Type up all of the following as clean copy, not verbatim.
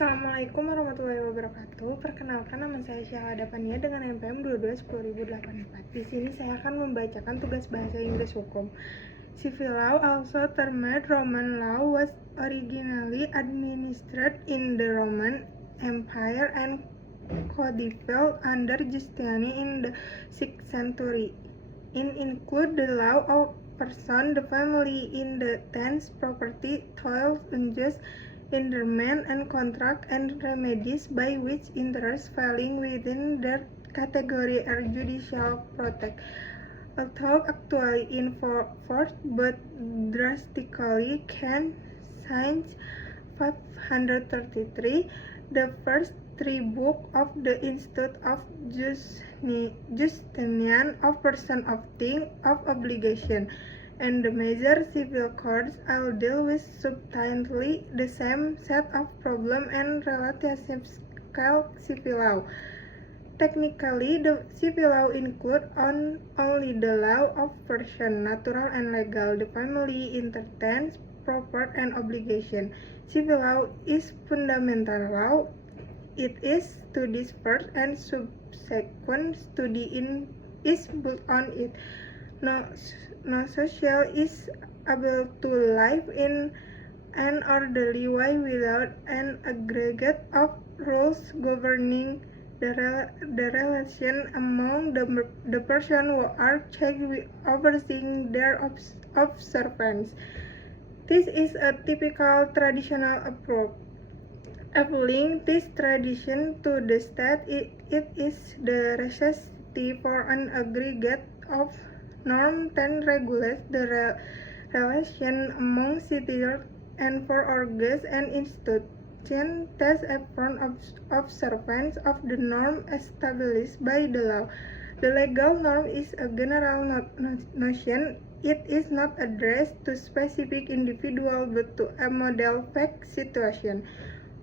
Assalamualaikum warahmatullahi wabarakatuh. Perkenalkan, nama saya Syahada Pania dengan NPM 22 Di sini saya akan membacakan tugas bahasa Inggris hukum. Civil law, also termed Roman law, was originally administered in the Roman Empire and codified under Justinian in the 6th century. It include the law of person, the family, in the tenth, property, toil, unjust enderment, and contract, and remedies by which interests falling within their category are judicial protect. Although actually enforced but drastically can since 533, the first three books of the Institute of Justinian of person, of thing, of obligation, and the major civil courts all deal with substantially the same set of problem and relationship called civil law. Technically, the civil law include only the law of person, natural and legal, the family, interdependence, property, and obligation. Civil law is fundamental law. It is studied first, and subsequent study is built on it. No social is able to live in an orderly way without an aggregate of rules governing the relation among the person who are charged with overseeing their observance. This is a typical traditional approach. Applying this tradition to the state, it is the necessity for an aggregate of norms that regulate the relation among citizens and for organs and institutions that upon observance of the norm established by the law. The legal norm is a general notion. It is not addressed to specific individual but to a model fact situation.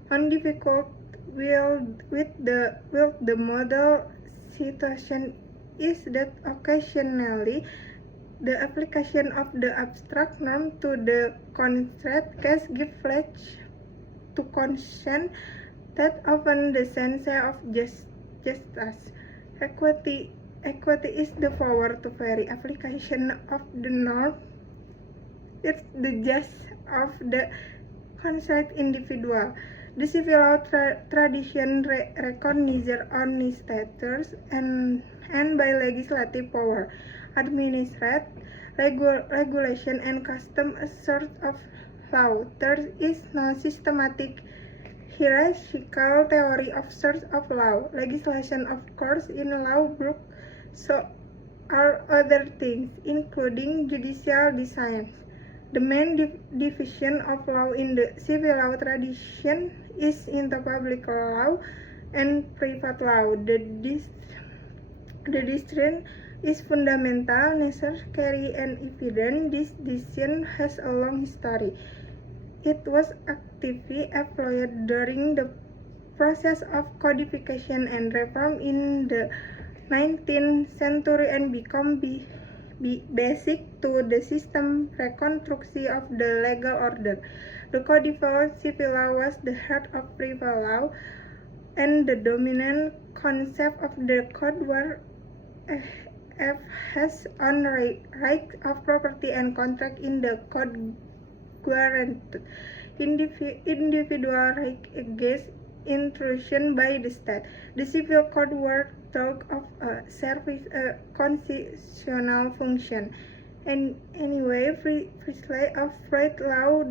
One difficult with the model situation is that occasionally the application of the abstract norm to the concrete case gives flesh to concepts that often the sense of justice. Equity is the power to vary application of the norm. It's the justice of the concrete individual. The civil law tradition recognizes only statutes and by legislative power, administrative regulation, and custom a sort of law. There is no systematic hierarchical theory of sorts of law. Legislation, of course, in law book, so are other things, including judicial designs. The main division of law in the civil law tradition is into public law and private law. The distinction is fundamental, necessary, and evident. This distinction has a long history. It was actively employed during the process of codification and reform in the 19th century and become basic to the system reconstruction of the legal order. The codified civil law was the heart of private law, and the dominant concept of the code were has on right of property and contract in the code guaranteed individual right against intrusion by the state. The civil code were talk of a service, a constitutional function. And anyway, precisely of right law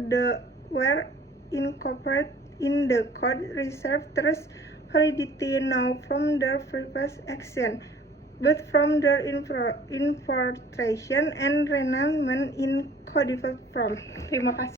were incorporated in the code reserved trust validity now from their previous action, but from their infiltration and renamment in codified form. Terima kasih.